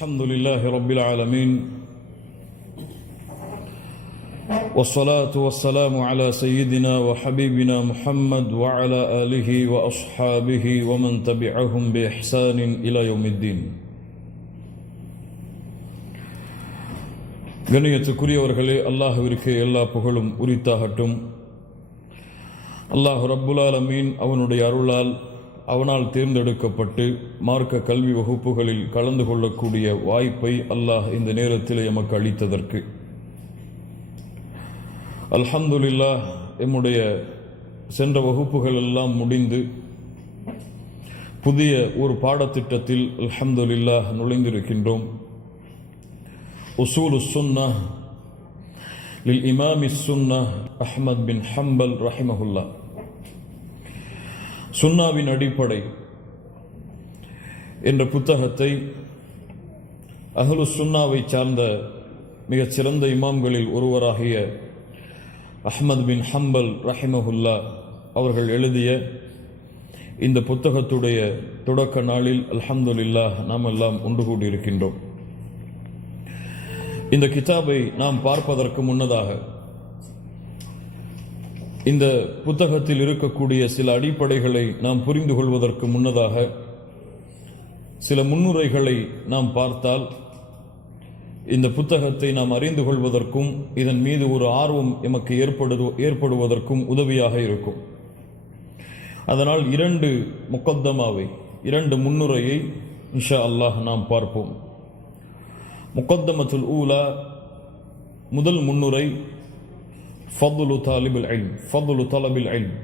الحمد لله رب العالمين والصلاة والسلام على سيدنا وحبيبنا محمد وعلى آله وأصحابه ومن تبعهم بإحسان إلى يوم الدين. கண்ணியத்துக்குரியவர்களே, அல்லாஹ்விற்கு எல்லா புகழும் உரித்தாகட்டும். அல்லாஹ் ரப்புல் ஆலமீன் அவனுடைய அருளால் அவனால் தேர்ந்தெடுக்கப்பட்டு மார்க்க கல்வி வகுப்புகளில் கலந்து கொள்ளக்கூடிய வாய்ப்பை அல்லாஹ் இந்த நேரத்தில் எமக்கு அளித்ததற்கு அல்ஹம்துலில்லாஹ். எம்முடைய சென்ற வகுப்புகள் எல்லாம் முடிந்து புதிய ஒரு பாடத்திட்டத்தில் அல்ஹம்துலில்லாஹ் நுழைந்திருக்கின்றோம். உசூல் சுன்னஹ் லில் இமாமி சுன்னஹ் அஹ்மத் பின் ஹம்பல் ரஹிமஹுல்லா. சுன்னாவின் அடிப்படை என்ற புத்தகத்தை அஹ்லு சுன்னாவை சார்ந்த மிகச் சிறந்த இமாம்களில் ஒருவராகிய அஹ்மத் பின் ஹம்பல் ரஹிமஹுல்லா அவர்கள் எழுதிய இந்த புத்தகத்துடைய தொடக்க நாளில் அல்ஹம்துலில்லாஹ் நாம் எல்லாம் ஒன்று கூடியிருக்கின்றோம். இந்த கிதாபை நாம் பார்ப்பதற்கு முன்னதாக இந்த புத்தகத்தில் இருக்கக்கூடிய சில அடிப்படைகளை நாம் புரிந்து கொள்வதற்கு முன்னதாக சில முன்னுரைகளை நாம் பார்த்தால் இந்த புத்தகத்தை நாம் அறிந்து கொள்வதற்கும் இதன் மீது ஒரு ஆர்வம் எமக்கு ஏற்படுவதற்கும் உதவியாக இருக்கும். அதனால் இரண்டு முன்னுரையை இன்ஷா அல்லாஹ் நாம் பார்ப்போம். முகத்தமத்துல் ஊலா, முதல் முன்னுரை, ஃபض்லு தாலிபுல் இல்ம், ஃபض்லு தலபில் இல்ம்,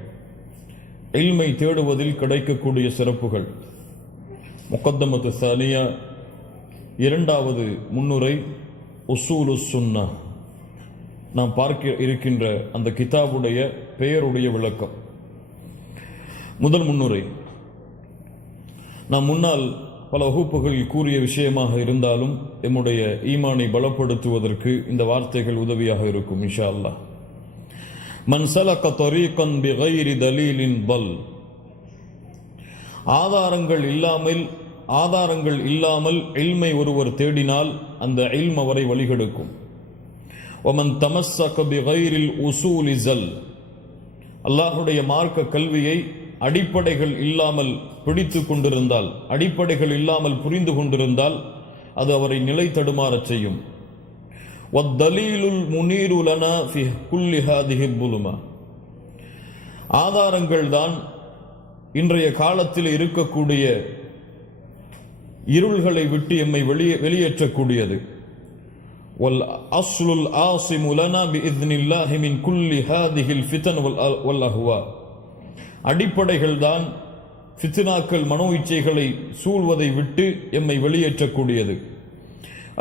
இல்மை தேடுவதில் கிடைக்கக்கூடிய சிறப்புகள். முகத்தமத்து சானியா, இரண்டாவது முன்னுரை, உசூலு சுன்னஹ், நாம் பார்க்க இருக்கின்ற அந்த கிதாபுடைய பெயருடைய விளக்கம். முதல் முன்னுரை நாம் முன்னால் பல வகுப்புகளில் கூறிய விஷயமாக இருந்தாலும் எம்முடைய ஈமானை பலப்படுத்துவதற்கு இந்த வார்த்தைகள் உதவியாக இருக்கும் இன்ஷா அல்லாஹ். மன் சலக தரீகன் பிகைரி தலீலின் பல், ஆதாரங்கள் இல்லாமல் இல்மை ஒருவர் தேடினால் அந்த இல்ம் அவரை வழிகெடுக்கும். வமன் தமஸ்ஸக பிகைரில் உசூலி ஸல், அல்லாஹ்வுடைய மார்க்க கல்வியை அடிப்படைகள் இல்லாமல் பிடித்து கொண்டிருந்தால், அடிப்படைகள் இல்லாமல் புரிந்து கொண்டிருந்தால் அது அவரை நிலை தடுமாறச் செய்யும். வத்தலீலுல் முனீரு லனா ஃபி குல்லி ஹாதிஹி புலுமா, ஆதாரங்கள் தான் இன்றைய காலத்தில் இருக்கக்கூடிய இருள்களை விட்டு எம்மை வெளியேற்றக்கூடியது. வல் அஸ்லுல் ஆஸிமு லனா பிஇذنில்லாஹி மின் குல்லி ஹாதிஹில் ஃபிதன் வல் அஹ்வா, அடிப்படைகள் தான் ஃபித்னாக்கள், மனோ இச்சைகளை சூழ்வதை விட்டு எம்மை வெளியேற்றக்கூடியது.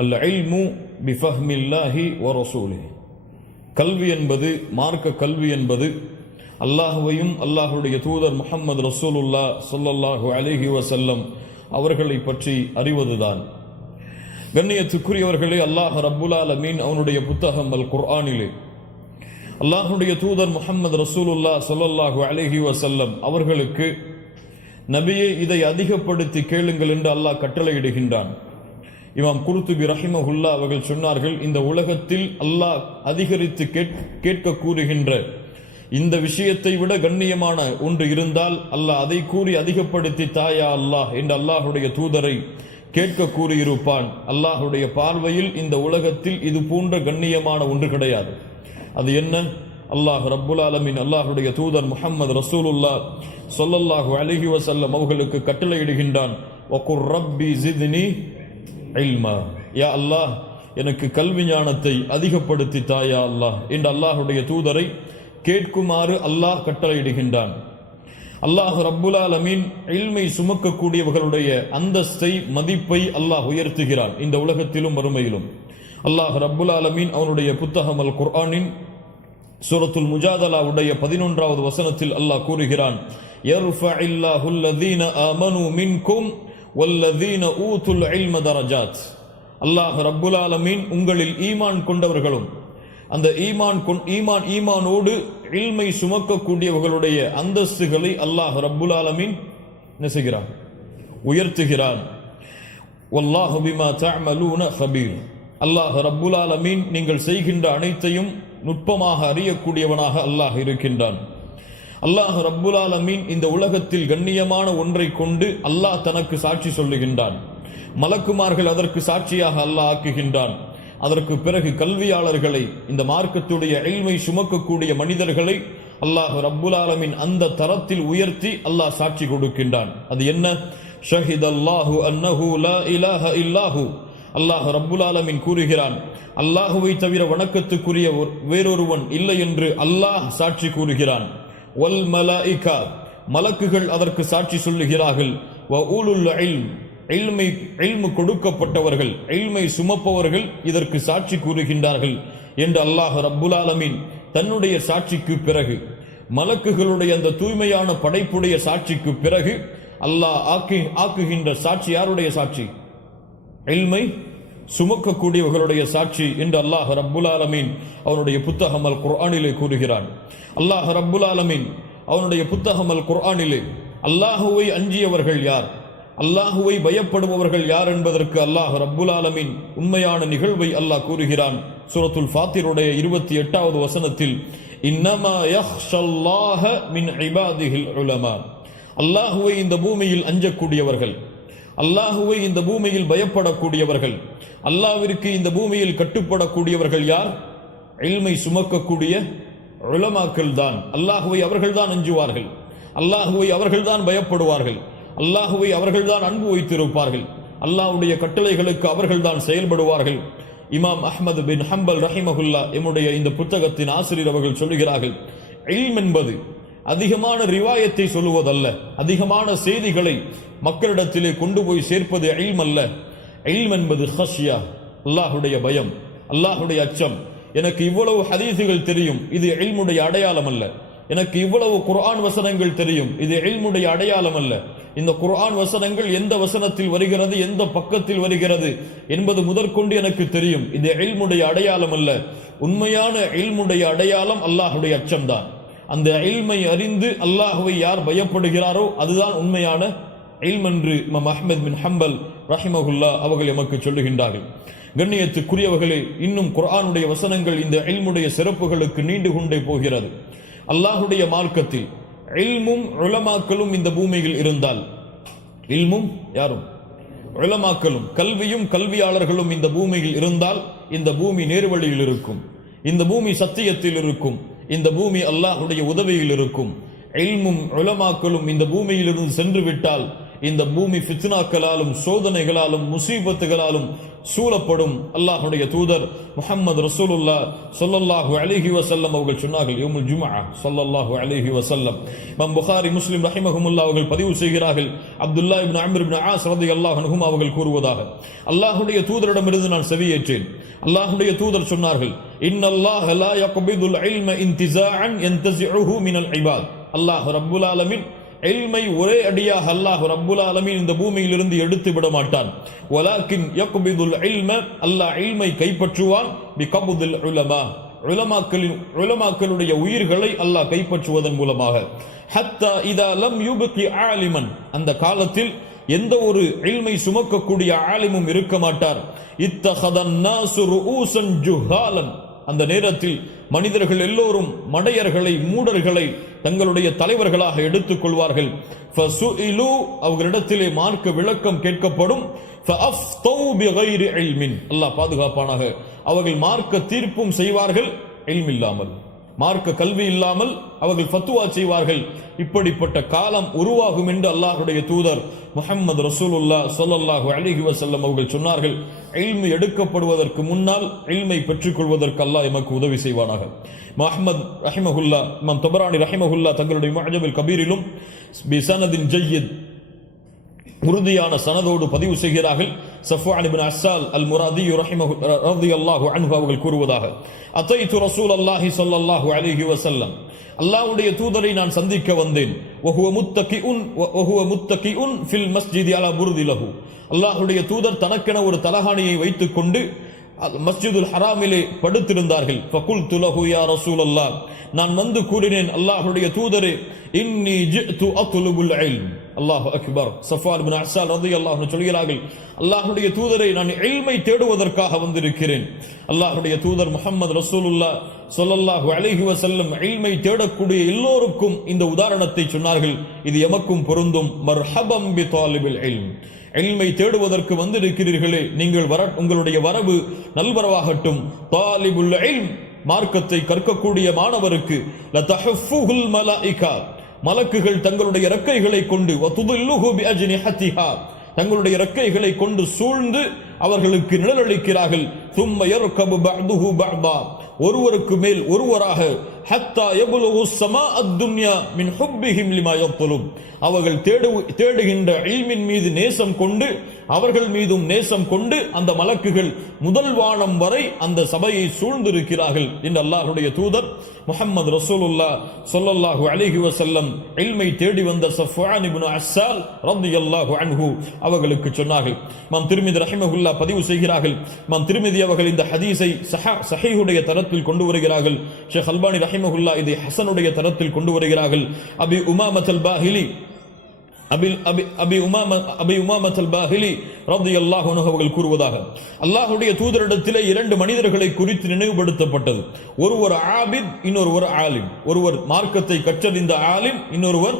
அல் இல்மு பிஃபஹ்மில்லாஹி வ ரசூலிஹி, கல்வி என்பது, மார்க்க கல்வி என்பது அல்லாஹ்வையும் அல்லாஹ்வுடைய தூதர் முஹம்மது ரசூலுல்லாஹ் ஸல்லல்லாஹு அலைஹி வஸல்லம் அவர்களை பற்றி அறிவதுதான். கண்ணியத்துக்குரியவர்களே, அல்லாஹ் ரப்புல் ஆலமீன் அவனுடைய புத்தகம் அல் குர்ஆனிலே அல்லாஹ்வுடைய தூதர் முஹம்மது ரசூலுல்லாஹ் ஸல்லல்லாஹு அலைஹி வஸல்லம் அவர்களுக்கு, நபியே இதை அதிகப்படுத்தி கேளுங்கள் என்று அல்லாஹ் கட்டளையிடுகின்றான். இமாம் குர்துபி ரஹிமஹுல்லா அவர்கள் சொன்னார்கள், இந்த உலகத்தில் அல்லாஹ் அதிகரித்து கேட்க கூறுகின்ற இந்த விஷயத்தை விட கண்ணியமான ஒன்று இருந்தால் அல்லாஹ் அதை கூறி அதிகப்படுத்தி தாயா அல்லாஹ் என்று அல்லாஹுடைய தூதரை கேட்க கூறியிருப்பான். அல்லாஹுடைய பார்வையில் இந்த உலகத்தில் இது போன்ற கண்ணியமான ஒன்று கிடையாது. அது என்ன? அல்லாஹ் ரப்புல் ஆலமீன் அல்லாஹுடைய தூதர் முஹம்மது ரசூலுல்லாஹ் ஸல்லல்லாஹு அலைஹி வஸல்லம் அவர்களுக்கு கட்டளையிடுகின்றான், வகுர் ரப்பி ஜித்னி இல்மா, யா அல்லாஹ் எனக்கு கல்வி ஞானத்தை அதிகப்படுத்தி தாயா அல்லாஹ் என்று அல்லாஹுடைய தூதரை கேட்குமாறு அல்லாஹ் கட்டளையிடுகின்றான். அல்லாஹ் ரப்புல் ஆலமீன் இல்மை சுமக்கக்கூடியவர்களுடைய அந்தஸ்தை, மதிப்பை அல்லாஹ் உயர்த்துகிறான் இந்த உலகத்திலும் மறுமையிலும். அல்லாஹ் ரப்புல் ஆலமீன் அவனுடைய புத்தகம் அல் குர்ஆனின் சூரத்துல் முஜாதலாவுடைய 11வது வசனத்தில் அல்லாஹ் கூறுகிறான், யர்ஃபஇல்லாஹு அல்லதீன ஆமனூ மின்கும் வல்லதீன ஊதுல் இல்ம தரஜாத், அல்லாஹ் ரப்புல் ஆலமீன் உங்களில் ஈமான் கொண்டவர்களும் அந்த ஈமானோடு இல்மை சுமக்கக்கூடியவர்களுடைய அந்தஸ்துகளை அல்லாஹ் ரப்புல் ஆலமீன் என்ன செய்கிறான்? உயர்த்துகிறான். வல்லாஹு பிமா தஅமலூன ஹபீர். அல்லாஹ் ரப்புல் ஆலமீன் நீங்கள் செய்கின்ற அனைத்தையும் நுட்பமாக அறியக்கூடியவனாக அல்லாஹ் இருக்கின்றான். அல்லாஹ் ரப்புல் ஆலமீன் இந்த உலகத்தில் கண்ணியமான ஒன்றை கொண்டு அல்லாஹ் தனக்கு சாட்சி சொல்லுகின்றான். மலக்குமார்கள் அதற்கு சாட்சியாக அல்லாஹ் ஆக்குகின்றான். அதற்கு பிறகு கல்வியாளர்களை, இந்த மார்க்கத்துடைய இல்மை சுமக்கக்கூடிய மனிதர்களை அல்லாஹ் ரப்புல் ஆலமீன் அந்த தரத்தில் உயர்த்தி அல்லாஹ் சாட்சி கொடுக்கின்றான். அது என்ன? ஷஹிதல்லாஹு அன்னஹு லா இலாஹ இல்லாஹு. அல்லாஹ் ரப்புல் ஆலமீன் கூறுகிறான், அல்லாஹுவை தவிர வணக்கத்துக்குரிய வேறொருவன் இல்லை என்று அல்லாஹ் சாட்சி கூறுகிறான். வல் மலாயிகா, மலக்குகள் அதற்கு சாட்சி சொல்லுகிறார்கள். வ உலுல் இல்ம், இல்மு கொடுக்கப்பட்டவர்கள், இல்மை சுமப்பவர்கள் இதற்கு சாட்சி கூறுகின்றார்கள் என்று அல்லாஹ் ரப்புல் ஆலமீன் தன்னுடைய சாட்சிக்கு பிறகு, மலக்குகளுடைய அந்த தூய்மையான படைப்புடைய சாட்சிக்கு பிறகு அல்லாஹ் ஆக்குகின்ற சாட்சி யாருடைய சாட்சி? இல்மை சுமக்கக்கூடியவர்களுடைய சாட்சி என்று அல்லாஹ் ரப்புல் ஆலமீன் அவனுடைய புத்தகம் அல் குர்ஆனிலே கூறுகிறான். அல்லாஹ் ரப்புல் ஆலமீன் அவனுடைய புத்தகம் அல் குர்ஆனிலே அல்லாஹுவை அஞ்சியவர்கள் யார், அல்லாஹுவை பயப்படுபவர்கள் யார் என்பதற்கு அல்லாஹ் ரப்புல் ஆலமீன் உண்மையான நிகழ்வை அல்லாஹ் கூறுகிறான். சூரத்துல் ஃபாத்திருடைய 28வது வசனத்தில், இன்னமா யஹ்ஷல்லாஹ மின் இபாதிஹில் உலமா. அல்லாஹுவை இந்த பூமியில் அஞ்சக்கூடியவர்கள், அல்லாஹுவை இந்த பூமியில் பயப்படக்கூடியவர்கள், அல்லாஹ்விற்கு இந்த பூமியில் கட்டுப்படக்கூடியவர்கள் யார்? இல்மை சுமக்கக்கூடிய உலமாக்கள் தான். அல்லாஹுவை அவர்கள்தான் அஞ்சுவார்கள், அல்லாஹுவை அவர்கள்தான் பயப்படுவார்கள், அல்லாஹுவை அவர்கள்தான் அன்பு வைத்திருப்பார்கள், அல்லாஹ்வுடைய கட்டளைகளுக்கு அவர்கள்தான் செயல்படுவார்கள். இமாம் அஹ்மது பின் ஹம்பல் ரஹிமஹுல்லா எம்முடைய இந்த புத்தகத்தின் ஆசிரியர் அவர்கள் சொல்லுகிறார்கள், இல்ம் என்பது அதிகமான ரிவாயத்தை சொல்லுவதல்ல, அதிகமான செய்திகளை மக்களிடத்திலே கொண்டு போய் சேர்ப்பது இல்ம் அல்ல. இல்ம் என்பது ஹஷ்யா, அல்லாஹுடைய பயம், அல்லாஹுடைய அச்சம். எனக்கு இவ்வளவு ஹதீசுகள் தெரியும், இது இல்முடைய அடையாளம் அல்ல. எனக்கு இவ்வளவு குர்ஆன் வசனங்கள் தெரியும், இது இல்முடைய அடையாளம் அல்ல. இந்த குர்ஆன் வசனங்கள் எந்த வசனத்தில் வருகிறது, எந்த பக்கத்தில் வருகிறது என்பது முதற்கொண்டு எனக்கு தெரியும், இது இல்முடைய அடையாளம் அல்ல. உண்மையான இல்முடைய அடையாளம் அல்லாஹுடைய அச்சம்தான். அந்த இல்மை அறிந்து அல்லாஹுவை யார் பயப்படுகிறாரோ அதுதான் உண்மையான இல்ம் என்று இமாம் அஹ்மத் பின் ஹம்பல் ரஹிமஹுல்லா அவர்கள் எமக்கு சொல்லுகின்றார்கள். கண்ணியத்துக்குரியவர்களே, இன்னும் குர்ஆனுடைய வசனங்கள் இந்த இல்முடைய சிறப்புகளுக்கு நீண்டு கொண்டே போகிறது. அல்லாஹுடைய மார்க்கத்தில் இல்மும் உலமாக்களும் இந்த பூமியில் இருந்தால், இல்மும் யாரும் உலமாக்களும் கல்வியும் கல்வியாளர்களும் இந்த பூமியில் இருந்தால் இந்த பூமி நேர்வழியில் இருக்கும், இந்த பூமி சத்தியத்தில் இருக்கும், இந்த பூமி அல்லாஹுடைய உதவியில் இருக்கும். இல்மும் உலமாக்களும் இந்த பூமியில் இருந்து சென்று விட்டால் இந்த பூமி ஃபித்னாக்களாலும் சோதனைகளாலும் முசீபத்துகளாலும் சூழப்படும். அல்லாஹுடைய தூதர் முஹம்மது ரசூலுல்லாஹ் ஸல்லல்லாஹு அலைஹி வஸல்லம் அவர்கள் சொன்னார்கள், யௌமுல் ஜும்ஆ ஸல்லல்லாஹு அலைஹி வஸல்லம். இமாம் புகாரி, முஸ்லிம் ரஹிமஹுமுல்லாஹ் அவர்கள் பதிவு செய்கிறார்கள், அப்துல்லாஹ் இப்னு அம்ர் இப்னு ஆஸ் ரலியல்லாஹு அன்ஹும் அவர்கள் கூறுவதாக, அல்லாஹுடைய தூதரிடமிருந்து நான் செவியேற்றேன். அல்லாஹுடைய தூதர் சொன்னார்கள், இன்னல்லாஹ லா யக்பிதுல் இல்ம இன்திஸாஅன் யன்தஸிஉஹு மினல் இபாத். அல்லாஹ் ரப்புல் ஆலமீன் இல்மை ஒரே அடியாக அல்லாஹ் ரப்புல் ஆலமீன் இந்த பூமியில் இருந்து எடுத்து விட மாட்டான். வலாக்கின் யக்பிதுல் இல்ம, அல்லாஹ் இல்மை கைப்பற்றுவான் பிகப்தில் உலமா, உலமாக்களுடைய உயிர்களை அல்லாஹ் கைப்பற்றுவதன் மூலமாக. ஹத்தா இதா லம் யுப்கி ஆலிமன், அந்த காலத்தில் எந்த ஒரு இல்மை சுமக்கக்கூடிய ஆலிமும் இருக்க மாட்டார். இத்தஹதன் நாசு ரூஸன் ஜுஹாலன், அந்த நேரத்தில் மனிதர்கள் எல்லோரும் மடையர்களை, மூடர்களை தங்களுடைய தலைவர்களாக எடுத்துக் கொள்வார்கள். ஃபசுஇலு, அவர்களிடத்திலே மார்க்க விளக்கம் கேட்கப்படும். ஃபஅஃப்தௌ பிகைரி இல்மின், அல்லாஹ் பாதுகாப்பானாக, அவர்கள் மார்க்க தீர்ப்பும் செய்வார்கள் இல்ம் இல்லாமல், மார்க்க கல்வி இல்லாமல் அவர்கள் ஃபத்வா செய்வார்கள். இப்படிப்பட்ட காலம் உருவாகும் என்று அல்லாஹுடைய தூதர் முஹம்மது ரசூலுல்லாஹ் ஸல்லல்லாஹு அலைஹி வஸல்லம் அவர்கள் சொன்னார்கள். இல்மு எடுக்கப்படுவதற்கு முன்னால் இல்மை பெற்றுக்கொள்வதற்கு அல்லாஹ் எமக்கு உதவி செய்வானாக. அஹ்மத் ரஹிமஹுல்லா, இமாம் தபரானி ரஹிமஹுல்லா தங்களுடைய முஅஜமுல் கபீரிலும் பிஸனதின் ஜய்யித், உறுதியான சனதோடு பதிவு செய்கிறார்கள். சஃப்வான் இப்னு அஸ்ஸால் அல் முராதி ரலியல்லாஹு அன்ஹு அவர்கள் கூறுவதாக, அதைது ரசூலல்லாஹி ஸல்லல்லாஹு அலைஹி வஸல்லம், அல்லாஹ்வுடைய தூதரை நான் சந்திக்க வந்தேன். வஹுவ முத்தகிஉன் ஃபில் மஸ்ஜிதி அலா புர்தி லஹு, அல்லாஹ்வுடைய தூதர் தனக்கென ஒரு தலகாணியை வைத்துக் கொண்டு மஸ்ஜிதுல் ஹராமிலே படுத்திருந்தார்கள். ஃபகுல்து லஹு யா ரசூலல்லாஹ், நான் வந்து கூறினேன், அல்லாஹ்வுடைய தூதரே, இன்னி ஜிஅது அத்லுபுல் இல்ம், அல்லாஹ் அக்பர். சஃப்வான் இப்னு அஸ்ஸால் ரலியல்லாஹு அன்ஹு சொல்கிறார்கள், அல்லாஹ்வுடைய தூதரை, நான் இல்மை தேடுவதற்காக வந்திருக்கிறேன். அல்லாஹ்வுடைய தூதர் முஹம்மது ரசூலுல்லாஹ் ஸல்லல்லாஹு அலைஹி வஸல்லம் இல்மை தேடக்கூடிய எல்லோருக்கும் இந்த உதாரணத்தை சொன்னார்கள். இது எமக்கும் பொருந்தும். மர்ஹபம் பி தாலிபில் இல்ம், இல்மை தேடுவதற்கு வந்திருக்கிறீர்களே, நீங்கள் உங்களுடைய வரவு நல்வரவாகட்டும். தாலிபுல் இல்ம், மார்க்கத்தை கற்கக்கூடிய மாணவருக்கு லதஹஃபுல் மலாயிகா, மலக்குகள் தங்களுடைய இறக்கைகளை கொண்டு வதுல்லுஹு பிஅஜ்னிஹத்திஹா, தங்களுடைய இறக்கைகளை கொண்டு சூழ்ந்து அவர்களுக்கு நிழலளிக்கிறார்கள். ثم يركب بعضه بعضا, ஒருவருக்கு மேல் ஒருவராக ஹத்தா யப்லுகு ஸமாஅ துன்யா மின் ஹுப்பிஹிம் லிமா யத்லுப், அவர்கள் தேடுகின்ற இல்மின் மீது நேசம் கொண்டு அவர்கள் மீதும் நேசம் கொண்டு அந்த மலக்குகள் முதல் வானம் வரை அந்த சபையை சூழ்ந்திருக்கிறார்கள் என்று அல்லாஹ்வுடைய தூதர் முஹம்மது ரசூலுல்லாஹ் ஸல்லல்லாஹு அலைஹி வஸல்லம் இல்மை தேடி வந்த சஃப்வான் இப்னு அஸ்ஸால் ரலியல்லாஹு அன்ஹு அவர்களுக்கு சொன்னார்கள். இமாம் திர்மிதி ரஹிமஹுல்லாஹ் பதிவு செய்கிறார்கள். இமாம் திர்மிதி அவர்கள் இந்த ஹதீஸை ஸஹீஹுடைய தரத்தில் கொண்டு வருகிறார்கள். ஷேக் அல்பானி ரஹிமஹுல்லாஹ் இதை ஹஸனுடைய தரத்தில் கொண்டு வருகிறார்கள். அபி உமாமத்துல் பாஹிலி அபி உமாமத்துல் பாஹிலி ரலியல்லாஹு அன்ஹு அவர்கள் கூறுவதாக, அல்லாஹ்வுடைய தூதரிடத்திலே இரண்டு மனிதர்களை குறித்து நினைவுபடுத்தப்பட்டது. ஒருவர் ஆபித், இன்னொருவர் ஆலிம். ஒருவர் மார்க்கத்தை கற்றறிந்த ஆலிம், இன்னொருவர்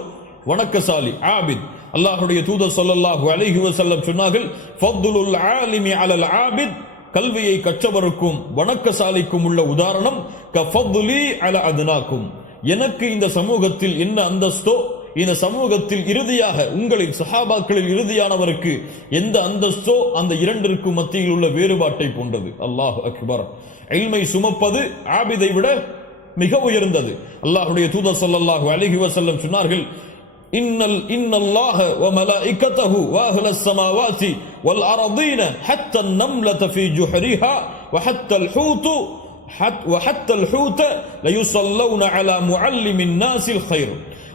வணக்கசாலி ஆபித். அல்லாஹ்வுடைய தூதர் ஸல்லல்லாஹு அலைஹி வஸல்லம் சொன்னார்கள், ஃபத்லுல் ஆலிமி அலல் ஆபித், கல்வியை கற்றவருக்கும் வணக்கசாலிக்கும் உள்ள உதாரணம் கஃபத்லி அல அத்னாக்கும், எனக்கு இந்த சமூகத்தில் என்ன அந்தஸ்தோ, இந்த சமூகத்தில் இறுதியாக உங்களின் சஹாபாக்களில் இறுதியானவருக்கு எந்த அந்தஸ்தோ அந்த இரண்டிற்கும் மத்தியில் உள்ள வேறுபாட்டை போன்றது. அல்லாஹ் அக்பர். இல்மை சுமப்பது ஆபிதை விட மிக உயர்ந்தது. அல்லாஹ்வுடைய தூதர் ஸல்லல்லாஹு அலைஹி வஸல்லம் சொன்னார்கள், இன்னல்லாஹ வ மலாயிகத்தஹு வ அஹ்லஸ் ஸமாவாதி வல் அர்தீன ஹத்தா அன்-நம்லத ஃபீ ஜுஹரிஹா வ ஹத்தல் ஹூத லயுஸல்லூன அலா முஅல்லிமின் நாஸில் கைர்,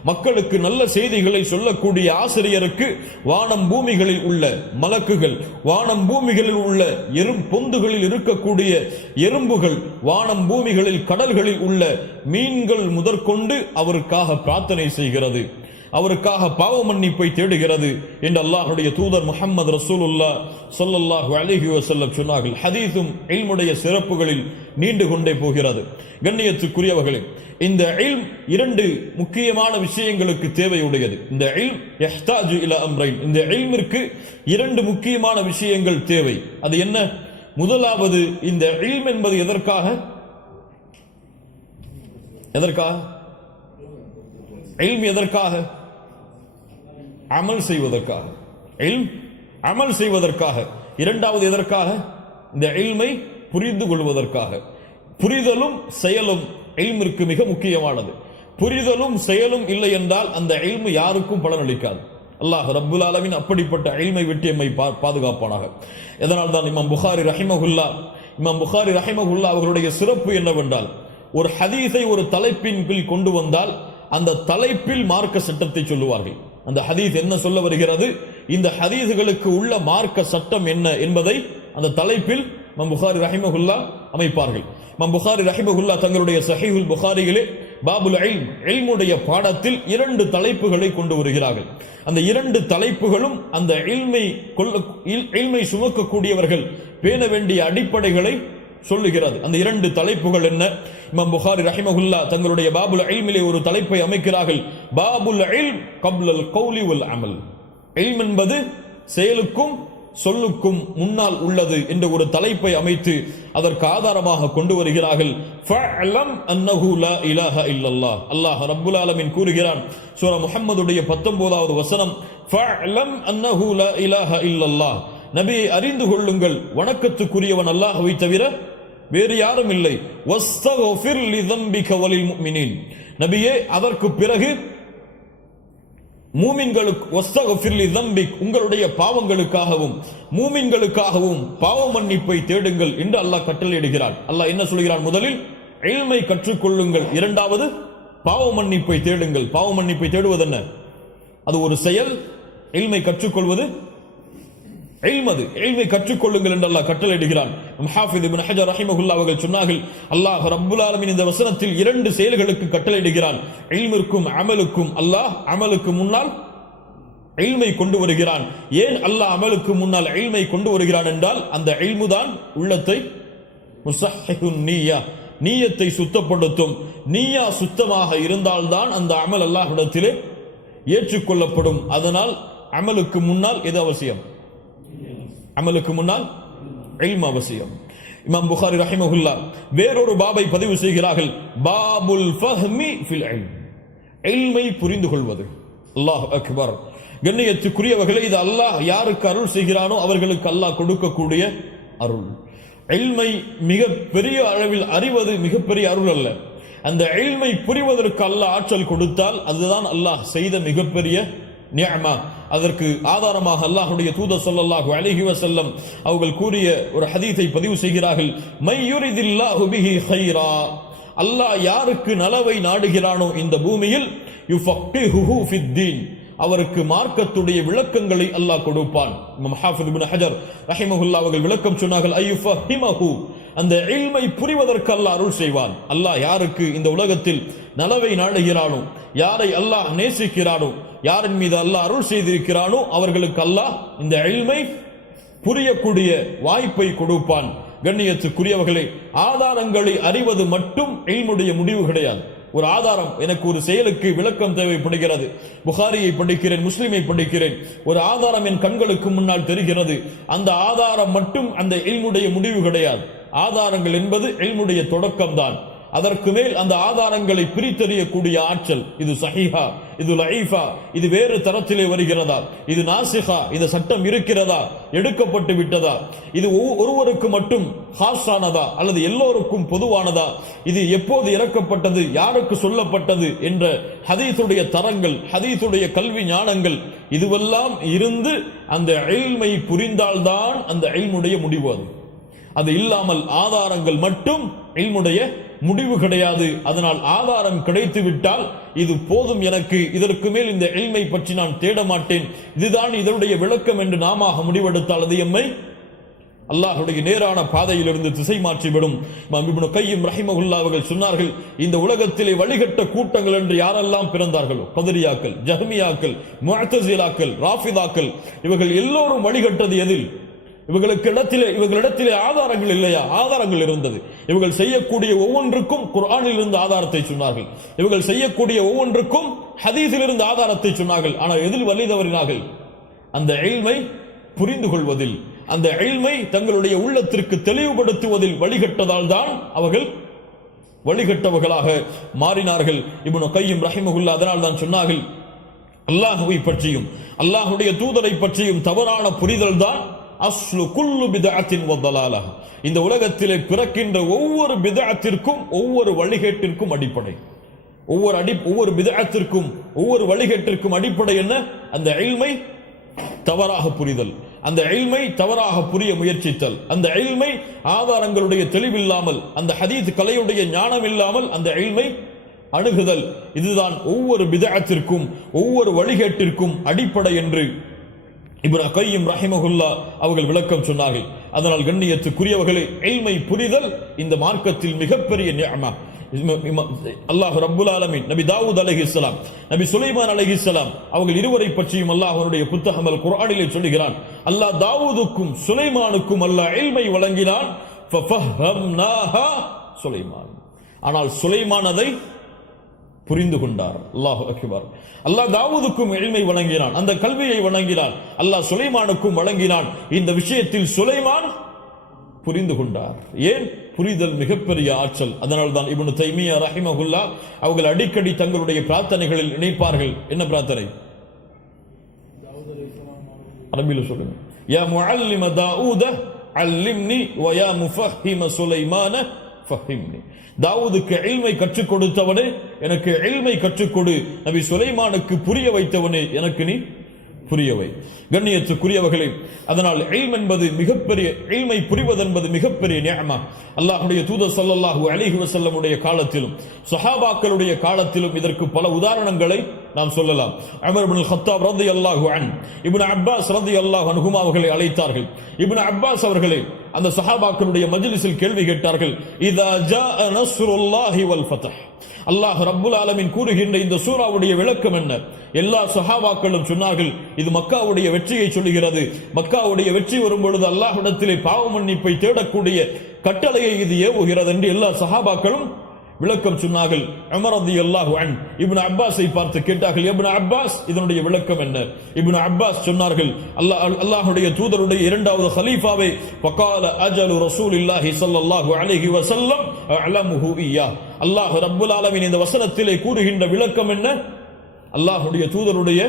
மக்களுக்கு நல்ல செய்திகளை சொல்லக்கூடிய ஆசிரியருக்கு வானம் பூமிகளில் உள்ள மலக்குகள், வானம் பூமிகளில் உள்ள பொந்துகளில் இருக்கக்கூடிய எறும்புகள், வானம் பூமிகளில் கடல்களில் உள்ள மீன்கள் முதற்கொண்டு அவருக்காக பிரார்த்தனை செய்கிறது, அவருக்காக பாவ மன்னிப்பை தேடுகிறது என்று அல்லாஹ்வுடைய தூதர் முஹம்மது ரசூலுல்லாஹ் ஸல்லல்லாஹு அலைஹி வஸல்லம் சொன்னார்கள். ஹதீஸும் இல்முடைய சிறப்புகளில் நீண்டு கொண்டே போகிறது. கண்ணியத்துக்குரியவர்களே, இந்த இல்ம் இரண்டு முக்கியமான விஷயங்களுக்கு தேவையுடையது. இந்த இல்ம் யஹ்தாஜு இலா அம்ரைன், இந்த இல்மிற்கு இரண்டு முக்கியமான விஷயங்கள் தேவை. அது என்ன? முதலாவது, இந்த இல்ம் என்பது எதற்காக? இல்ம் எதற்காக? அமல் செய்வதற்காக. இல்ம் அமல் செய்வதற்காக. இரண்டாவது எதற்காக? இந்த இல்மை புரிந்து கொள்வதற்காக. புரிதலும் செயலும் இல்மிற்கு மிக முக்கியமானது. புரிதலும் செயலும் இல்லை என்றால் அந்த இல்மு யாருக்கும் பலனளிக்காது. அல்லாஹ் ரப்புல் ஆலமீன் அப்படிப்பட்ட இல்மை விட்டு எம்மை பாதுகாப்பானாக. இதனால் தான் இமாம் புகாரி ரஹிமஹுல்லாஹ் அவர்களுடைய சிறப்பு என்னவென்றால், ஒரு ஹதீஸை ஒரு தலைப்பின் கீழ் கொண்டு வந்தால் அந்த தலைப்பில் மார்க்க சட்டத்தை சொல்லுவார்கள். அந்த ஹதீஸ் என்ன சொல்ல வருகிறது, இந்த ஹதீஸ்களுக்கு உள்ள மார்க்க சட்டம் என்ன என்பதை அந்த தலைப்பில் இமாம் புகாரி ரஹிமஹுல்லாஹ் அமைப்பார்கள். இமாம் புகாரி ரஹிமஹுல்லாஹ் தங்களுடைய ஸஹீஹுல் புகாரியிலே பாபுல் இல்ம், இல்முடைய பாடத்தில் இரண்டு தலைப்புகளை கொண்டு வருகிறார்கள். அந்த இரண்டு தலைப்புகளும் அந்த இல்மை சுமக்கக்கூடியவர்கள் பேண வேண்டிய அடிப்படைகளை சொல்லுகிறது. அந்த இரண்டு தலைப்புகள் என்ன? இமாம் புகாரி ரஹிமஹுல்லாஹ் தங்களுடைய பாபுல் இல்மிலே ஒரு தலைப்பை அமைக்கிறார்கள். பாபுல் இல்ம் கப்லல் கௌலி வல் அமல், இல்ம் என்பது செயலுக்கும் சொல்லுக்கும் முன்னால் உள்ளது என்ற ஒரு தலைப்பை அமைத்து அதற்கு ஆதாரமாக கொண்டு வருகிறார்கள். ஃபஅலம் அன்னஹு லா இலாஹ இல்லல்லாஹ், அல்லாஹ் ரப்புல் ஆலமீன் கூறுகிறான் சூரா முஹம்மதுடைய 19வது வசனம், ஃபஅலம் அன்னஹு லா இலாஹ இல்லல்லாஹ், நபியை அறிந்து கொள்ளுங்கள், வணக்கத்துக்குரியவன் அல்லாஹ்வை தவிர வேறு யாரும் இல்லை. வஸ்தக்ஃபிர் லிதம்பிக வலில் முஃமினீன், நபியே அதற்கு பிறகு மூமின்களுக்கு வஸ்தக்ஃபிர் லிதம்பிக், உங்களுடைய பாவங்களுக்காகவும் மூமின்களுக்காகவும் பாவ மன்னிப்பை தேடுங்கள் என்று அல்லாஹ் கட்டளையிடுகிறான். அல்லாஹ் என்ன சொல்கிறான்? முதலில் இல்மை கற்றுக்கொள்ளுங்கள், இரண்டாவது பாவ மன்னிப்பை தேடுங்கள். பாவ மன்னிப்பை தேடுவது என்ன? அது ஒரு செயல். இல்மை கற்றுக்கொள்வது இல்மது, இல்மை கற்றுக்கொள்ளுங்கள் என்று அல்லாஹ் கட்டளையிடுகிறான். ஹாஃபிஸ் இப்னு ஹஜர் ரஹிமஹுல்லாஹ் அவர்கள் சொன்னார்கள், அல்லாஹ் ரப்புல் ஆலமீன் இந்த வசனத்தில் இரண்டு செயல்களுக்கு கட்டளையிடுகிறான், இல்மிற்கும் அமலுக்கும். அல்லாஹ் அமலுக்கு முன்னால் இல்மை கொண்டு வருகிறான். ஏன் அல்லாஹ் அமலுக்கு முன்னால் இல்மை கொண்டு வருகிறான் என்றால் அந்த இல்முதான் உள்ளத்தை முஸஹ்ஹிஹுன் நிய்யா, நீயத்தை சுத்தப்படுத்தும். நீயா சுத்தமாக இருந்தால்தான் அந்த அமல் அல்லாஹ்விடத்திலே ஏற்றுக்கொள்ளப்படும். அதனால் அமலுக்கு முன்னால் எது அவசியம்? அமலுக்கு முன்னால் இல்ம் அவசியம். இமாம் புகாரி ரஹிமஹுல்லா வேறொரு பாபை பதிவு செய்கிறார்கள், பாபுல் ஃபஹ்மி ஃபில் இல்ம், இல்மை புரிந்து கொள்வது. அல்லாஹ் அக்பர். கண்ணியத்துக்குரியவர்களே, இது அல்லாஹ் யாருக்கு அருள் செய்கிறானோ அவர்களுக்கு அல்லாஹ் கொடுக்கக்கூடிய அருள். இல்மை மிக பெரிய அளவில் அறிவது மிகப்பெரிய அருள் அல்ல. அந்த இல்மை புரிவதற்கு அல்லாஹ் ஆற்றல் கொடுத்தால் அதுதான் அல்லாஹ் செய்த மிகப்பெரிய நிஅமா. அதற்கு ஆதாரமாக அல்லாஹ்வுடைய தூதர் ஸல்லல்லாஹு அலைஹி வஸல்லம் அவர்கள் கூறிய ஒரு ஹதீஸை பதிவு செய்கிறார்கள், மை யுரிதில்லாஹு பிஹி கைரா, அல்லாஹ் யாருக்கு நலவை நாடுகிறானோ இந்த பூமியில் யுஃபக்கிஹுஹு ஃபித்தீன், அவருக்கு மார்க்கத்துடைய விளக்கங்களை அல்லாஹ் கொடுப்பான். இமாம் ஹாஃபிஸ் இப்னு ஹஜர் ரஹிமஹுல்லாஹ் அவர்கள் விளக்கம் சொன்னார்கள், ஐயுஃபஹிமஹு, அந்த இல்மை புரிவதற்கு அல்லாஹ் அருள் செய்வான். அல்லாஹ் யாருக்கு இந்த உலகத்தில் நலவை நாடுகிறானோ, யாரை அல்லாஹ் நேசிக்கிறானோ, யாரின் மீது அல்லாஹ் அருள் செய்திருக்கிறானோ அவர்களுக்கு அல்லாஹ் இந்த இல்மை புரியக்கூடிய வாய்ப்பை கொடுப்பான். கண்ணியத்துக்குரியவர்களே, ஆதாரங்களை அறிவது மட்டும் இல்முடைய முடிவு கிடையாது. ஒரு ஆதாரம், எனக்கு ஒரு செயலுக்கு விளக்கம் தேவைப்படுகிறது, புகாரியை படிக்கிறேன், முஸ்லிமை படிக்கிறேன், ஒரு ஆதாரம் என் கண்களுக்கு முன்னால் தெரிகிறது, அந்த ஆதாரம் மட்டும் அந்த இல்முடைய முடிவு கிடையாது. ஆதாரங்கள் என்பது இல்முடைய தொடக்கம்தான். அதற்கு மேல் அந்த ஆதாரங்களை பிரித்தறியக்கூடிய ஆற்றல், இது சஹீஹா, இது லஈஃபா, இது வேறு தரத்திலே வருகிறதா, இது நாசிஹா, இந்த சட்டம் இருக்கிறதா, எடுக்கப்பட்டு விட்டதா, இது ஒருவருக்கு மட்டும் ஹாஸானதா அல்லது எல்லோருக்கும் பொதுவானதா, இது எப்போது இறக்கப்பட்டது, யாருக்கு சொல்லப்பட்டது என்ற ஹதீஸுடைய தரங்கள், ஹதீஸுடைய கல்வி ஞானங்கள் இதுவெல்லாம் இருந்து அந்த இல்மை புரிந்தால்தான் அந்த இல்முடைய முடிவு. அது இல்லாமல் ஆதாரங்கள் மட்டும் இல்முடைய முடிவு கிடையாது. அதனால் ஆதாரம் கிடைத்து விட்டால் இது போதும் எனக்கு, இதற்கு மேல் இந்த இல்மை பற்றி நான் தேட மாட்டேன், இதுதான் இதனுடைய விளக்கம் என்று நாம முடிவெடுத்தால் அது எம்மை அல்லாஹ்வுடைய நேரான பாதையிலிருந்து திசை மாற்றிவிடும். இப்னு கையிம் ரஹிமஹுல்லாஹ் அவர்கள் சொன்னார்கள், இந்த உலகத்திலே வழிகட்ட கூட்டங்கள் என்று யாரெல்லாம் பிறந்தார்களோ, கதரியாக்கள், ஜஹ்மியாக்கள், முஅ்தஸிலாக்கள், ராஃபிதாக்கள், இவர்கள் எல்லோரும் வழிகட்டது எதில்? இவர்களிடத்திலே ஆதாரங்கள் இல்லையா? ஆதாரங்கள் இருந்தது. இவர்கள் செய்யக்கூடிய ஒவ்வொன்றுக்கும் குர்ஆனில் இருந்து ஆதாரத்தை சொன்னார்கள், இவர்கள் செய்யக்கூடிய ஒவ்வொன்றுக்கும் ஹதீஸில் இருந்து ஆதாரத்தை சொன்னார்கள். ஆனால் எதில் வழி தவறினார்கள்? அந்த இல்மை புரிந்து கொள்வதில், அந்த இல்மை தங்களுடைய உள்ளத்திற்கு தெளிவுபடுத்துவதில் வழிகட்டதால் தான் அவர்கள் வழிகட்டவர்களாக மாறினார்கள். இப்னு கையிம் ரஹிமஹுல்லாஹ் அதனால் தான் சொன்னார்கள், அல்லாஹ்வை பற்றியும் அல்லாஹ்வுடைய தூதரை பற்றியும் தவறான புரிதல் தான் அஸ்லு குல்லு பித்அத்தின் வ தலாலஹ், இந்த உலகத்திலே பிறக்கின்ற ஒவ்வொரு பித்அத்திற்கும் ஒவ்வொரு வழிகேட்டிற்கும் அடிப்படை. ஒவ்வொரு பித்அத்திற்கும் ஒவ்வொரு வழிகேட்டிற்கும் அடிப்படை என்ன? அந்த இல்மை தவறாக புரிதல், அந்த இல்மை தவறாக புரிய முயற்சித்தல், அந்த இல்மை ஆதாரங்களுடைய தெளிவில்லாமல், அந்த ஹதீஸ் கலையுடைய ஞானம் இல்லாமல் அந்த இல்மை அணுகுதல், இதுதான் ஒவ்வொரு பித்அத்திற்கும் ஒவ்வொரு வழிகேட்டிற்கும் அடிப்படை என்று இப்னு கையிம் ரஹிமஹுல்லாஹ் அவர்கள் விளக்கம் சொன்னார்கள். அதனால் கண்ணியத்துக்குரியவர்களே, இல்மை புரிதல் இந்த மார்க்கத்தில் மிகப்பெரிய நிஅமா. அல்லாஹ் ரப்புல் ஆலமீன் நபி தாவூத் அலைஹிஸ்ஸலாம், நபி சுலைமான் அலைஹிஸ்ஸலாம் அவர்கள் இருவரை பற்றியும் அல்லாஹ் அவருடைய புத்தகம் அல் குர்ஆனிலே சொல்லுகிறான், அல்லாஹ் தாவூதுக்கும் சுலைமானுக்கும் அல்லாஹ் இல்மை வழங்கினான், ஃபஃபஹம்னாஹா சுலைமான், ஆனால் சுலைமான் அதை புரிந்து கொண்டார். அல்லாஹு அக்பர். அல்லாஹ் தாவூதுக்கும் இல்மை வழங்கினான், அந்த கல்வியை வழங்கினான், அல்லாஹ் சுலைமானுக்கும் வழங்கினான். இந்த விஷயத்தில் சுலைமான் புரிந்து கொண்டார். ஏன்? புரிதல் மிகப்பெரிய ஆற்றல். அதனால் தான் இப்னு தைமியா ரஹிமஹுல்லாஹ் அவர்கள் அடிக்கடி தங்களுடைய பிரார்த்தனைகளில் இணைப்பார்கள். என்ன பிரார்த்தனை? அரபியில் சொல்லுங்க, யா முஅல்லிம தாவூத அல்லிம்னி வ யா முஃபஹிம சுலைமான ஃபஹிம்னி. தாவூதுக்கு இல்மை கற்றுக் கொடுத்தவனே எனக்கு இல்மை கற்றுக் கொடு, நபி சுலைமானுக்கு புரிய வைத்தவனே எனக்கு நீ புரியவை. கண்ணியத்துக்குரியவர்களே, அதனால் இல்ம் என்பது மிகப்பெரிய, இல்மை புரிவது என்பது மிகப்பெரிய நிஅமா. அல்லாஹ்வுடைய தூதர் ஸல்லல்லாஹு அலைஹி வஸல்லமுடைய காலத்திலும் சஹாபாக்களுடைய காலத்திலும் இதற்கு பல உதாரணங்களை நாம் சொல்லலாம். உமர் இப்னு கத்தாப் ரலியல்லாஹு அன்ஹு இப்னு அப்பாஸ் ரலியல்லாஹு அன்ஹுமா அவர்களை அழைத்தார்கள். இப்னு அப்பாஸ் அவர்களே, அந்த சஹாபாக்களுடைய மஜ்லிஸில் கேள்வி கேட்டார்கள். இதா ஜாஅ நஸ்ருல்லாஹி வல் ஃபத்ஹ், அல்லாஹ் ரப்புல் ஆலமீன் கூறுகின்ற இந்த சூராவுடைய விளக்கம் என்ன? எல்லா சஹாபாக்களும் சொன்னார்கள், இது மக்காவுடைய வெற்றியை சொல்லுகிறது. மக்காவுடைய வெற்றி வரும்பொழுது அல்லாஹ்விடத்திலே பாவ மன்னிப்பை தேடக்கூடிய கட்டளையை இது ஏவுகிறது என்று எல்லா சஹாபாக்களும் விளக்கம் சொன்னார்கள். உமர் ரலியல்லாஹு அன்ஹு இப்னு அப்பாஸை பார்த்து கேட்டார்கள், இப்னு அப்பாஸ், இதனுடைய விளக்கம் என்ன? இப்னு அப்பாஸ் சொன்னார்கள், அல்லாஹ்வுடைய தூதருடைய இரண்டாவது கலீஃபாவை ஃபகால அஜலு ரசூலில்லாஹி ஸல்லல்லாஹு அலைஹி வஸல்லம் அலமுஹு இய்யா. அல்லாஹ் ரப்புல் ஆலமீன் இந்த வசனத்திலே கூறுகின்ற விளக்கம் என்ன? அல்லாஹ்வுடைய தூதருடைய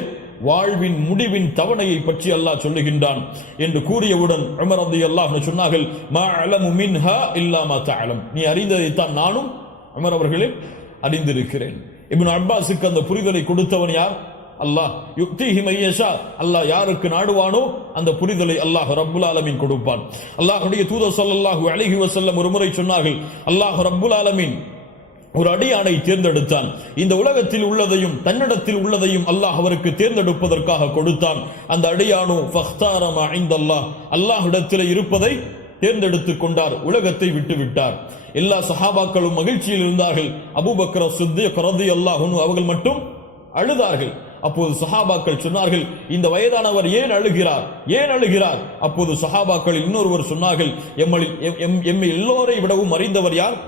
வாழ்வின் முடிவின் தவணையை பற்றி அல்லாஹ் சொல்லுகின்றான் என்று கூறியவுடன் உமர் ரலியல்லாஹு அன்ஹு சொன்னார்கள், மா அலமு மின்ஹா இல்லா மா தஅலம், நீ அறிந்ததைத்தான் நானும் உமர் அவர்களே அறிந்திருக்கிறேன். இப்னு அப்பாஸுக்கு அந்த புரிதலை கொடுத்தவன் யார்? அல்லாஹ். யுக்திஹி மையஷா, அல்லாஹ் யாருக்கு நாடுவானோ அந்த புரிதலை அல்லாஹ் ரப்புல் ஆலமீன் கொடுப்பான். அல்லாஹ்வுடைய தூதர் ஸல்லல்லாஹு அலைஹி வஸல்லம் ஒரு முறை சொன்னார்கள், அல்லாஹ் ரப்புல் ஆலமீன் ஒரு அடியானை தேர்ந்தெடுத்தான். இந்த உலகத்தில் உள்ளதையும் தன்னிடத்தில் உள்ளதையும் அல்லாஹ் அவருக்கு தேர்ந்தெடுப்பதற்காக கொடுத்தான். அந்த அடியானோ ஃபக்தார மா இன்தல்லாஹ், அல்லாஹ்விடத்தில் இருப்பதை தேர்ந்தெடுத்துக் கொண்டார், உலகத்தை விட்டு விட்டார். எல்லா சஹாபாக்களும் மகிழ்ச்சியில் இருந்தார்கள். அபூபக்கர் சித்திக் ரலியல்லாஹு அன்ஹு அவர்கள் மட்டும் அழுதார்கள். அப்போது சஹாபாக்கள் சொன்னார்கள், இந்த வயதானவர் ஏன் அழுகிறார், ஏன் அழுகிறார்? அப்போது சஹாபாக்கள் இன்னொருவர் சொன்னார்கள், எம்மை எல்லோரை விடவும் அறிந்தவர் யார்?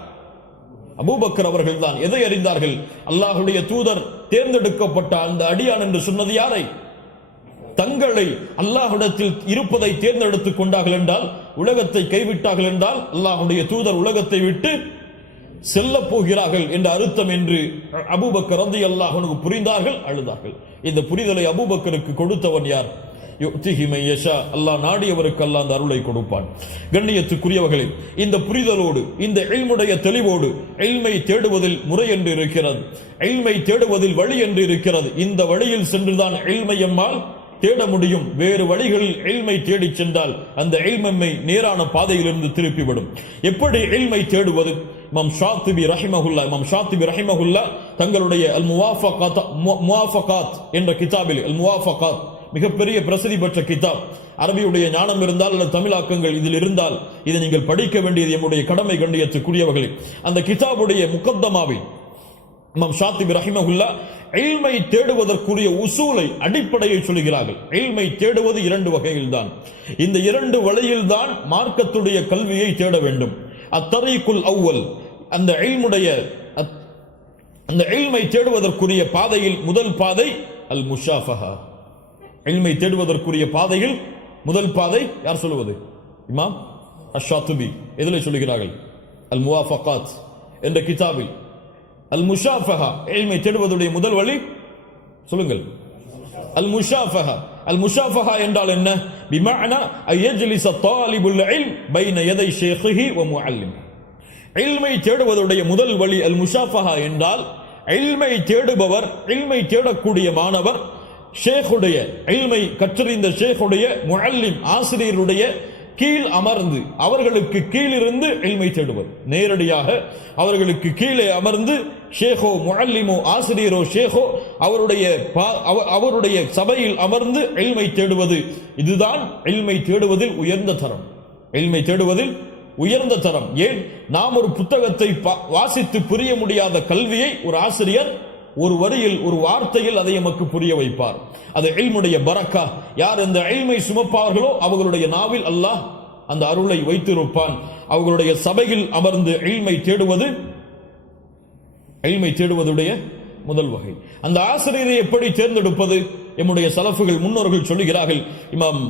அபூபக்கர் அவர்கள் தான். எதை அறிந்தார்கள்? அல்லாஹ்வுடைய தூதர் தேர்ந்தெடுக்கப்பட்ட அந்த அடியான் என்று சொன்னது யாரை? தங்களை அல்லாஹ்விடத்தில் இருப்பதை தேர்ந்தெடுத்துக் கொண்டார்கள் என்றால், உலகத்தை கைவிட்டார்கள் என்றால், அல்லாஹ்வுடைய தூதர் உலகத்தை விட்டு செல்ல போகிறார்கள் என்ற அர்த்தம் என்று அபூபக்கர் ரலியல்லாஹு அன்ஹு புரிந்தார்கள், அழுதார்கள். இந்த புரிதலை அபூபக்கருக்கு கொடுத்தவன் யார்? யுக்திஹி மையஷா, அல்லாஹ் நாடியவருக்கு அல்லாஹ் அந்த அருளை கொடுப்பான். கண்ணியத்துக்குரியவர்களே, இந்த புரிதலோடு இந்த இல்முடைய தெளிவோடு இல்மை தேடுவதில் முறை என்று இருக்கிறது, இல்மை தேடுவதில் வழி என்று இருக்கிறது. இந்த வழியில் சென்றுதான் இல்மை எம்மால் தேட முடியும். வேறு வழிகளில் இல்மை தேடி சென்றால் அந்த இல்மை நேரான பாதையிலிருந்து திருப்பிவிடும். எப்படி இல்மை தேடுவது? இமாம் ஷாத்திபி ரஹிமஹுல்லா தங்களுடைய அல் முவாஃபகாத் என்ற கிதாபில், அல் முவாஃபகாத் மிகப்பெரிய பிரசித்தி பெற்ற கிதாப். அரபியுடைய ஞானம் இருந்தால் அல்லது தமிழாக்கங்கள் இதில் இருந்தால் இதை நீங்கள் படிக்க வேண்டியது எம்முடைய கடமை. கண்ணியத்துக்குரியவர்களே, அந்த கிதாபுடைய முகத்தமாவில் இமாம் ஷாத்திபி ரஹிமஹுல்லா இல்மை தேடுவதற்குரிய உசூலை, அடிப்படையை சொல்கிறார்கள். இல்மை தேடுவது இரண்டு வகையில் தான். இந்த இரண்டு வழியில் தான் மார்க்கத்துடைய கல்வியை தேட வேண்டும். அத்தரீக்குல் அவ்வல், அந்த இல்மை தேடுவதற்குரிய பாதையில் முதல் பாதை அல் முஷாஃபஹா. இல்மை தேடுவதற்குரிய பாதையில் முதல் பாதை யார் சொல்லுவது? இமாம் அஷ்-ஷாத்திபி. எதில் சொல்லுகிறார்கள்? அல் முவாஃபகாத் என்ற கிதாபில். அல் முஷாஃபஹா, இல்மை தேடுவதுடைய முதல் வழி சொல்லுங்கள். அல் முஷாஃபஹா. அல் முஷாஃபஹா என்றால் என்ன? பிமஅனா அயஜ்லிஸ தாலிபுல் இல்ம் பைன யதை ஷைഖிஹி வ முஅல்லிம். இல்மை தேடுவதுடைய முதல் வழி அல் முஷாஃபஹா என்றால், இல்மை தேடுபவர், இல்மை தேடக்கூடிய மாணவர் ஷேഖுடைய, இல்மை கற்றறிந்த ஷேഖுடைய, முஅல்லிம் ஆசிரியருடைய கீழ் அமர்ந்து, அவர்களுக்கு கீழிருந்து இல்மை தேடுவர். நேரடியாக அவர்களுக்கு கீழே அமர்ந்து ஷேഖோ முஅல்லிமோ ஆசிரியரோ ஷேഖோ அவருடைய சபையில் அமர்ந்து இல்மை தேடுவது. இதுதான் இல்மை தேடுவதில் உயர்ந்த தரம். இல்மை தேடுவதில் உயர்ந்த தரம். ஏன்? நாம் ஒரு புத்தகத்தை வாசித்து புரிய முடியாத கல்வியை ஒரு ஆசிரியர் ஒரு வரியில், ஒரு வார்த்தையில் அதை நமக்கு புரிய வைப்பார். அது இல்முடைய பரக்கா. யார் இந்த இல்மை சுமப்பார்களோ அவர்களுடைய நாவில் அல்லாஹ் அந்த அருளை வைத்திருப்பான். அவர்களுடைய சபையில் அமர்ந்து இல்மை தேடுவதுடைய முதல் வகை. அந்த ஆசிரியரை எப்படி தேர்ந்தெடுப்பது? எம்முடைய சலஃபுகள், முன்னோர்கள் சொல்லுகிறார்கள். இமாம்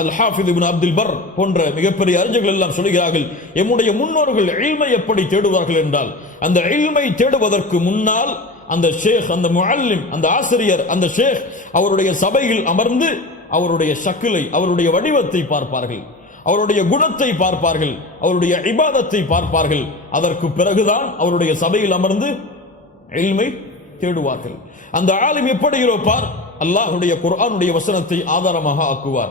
அல்-ஹாஃபித் இப்னு அப்துல் பர் போன்ற மிகப்பெரிய அறிஞர்கள் எல்லாம் சொல்கிறார்கள், எம்முடைய முன்னோர்கள் இல்மை எப்படி தேடுவார்கள் என்றால், அந்த இல்மை தேடுவதற்கு முன்னால் அந்த ஷேக், அந்த முஅல்லிம், அந்த ஆசிரியர், அந்த ஷேக் அவருடைய சபையில் அமர்ந்து அவருடைய ஷக்கிலை, அவருடைய வடிவத்தை பார்ப்பார்கள், அவருடைய குணத்தை பார்ப்பார்கள், அவருடைய இபாதத்தை பார்ப்பார்கள். அதற்கு பிறகுதான் அவருடைய சபையில் அமர்ந்து இல்மை தேடுவார்கள். அந்த ஆலிம் எப்படி இருப்பார்? அல்லாஹ்வுடைய குர்ஆனுடைய வசனத்தை ஆதாரமாக ஆக்குவார்.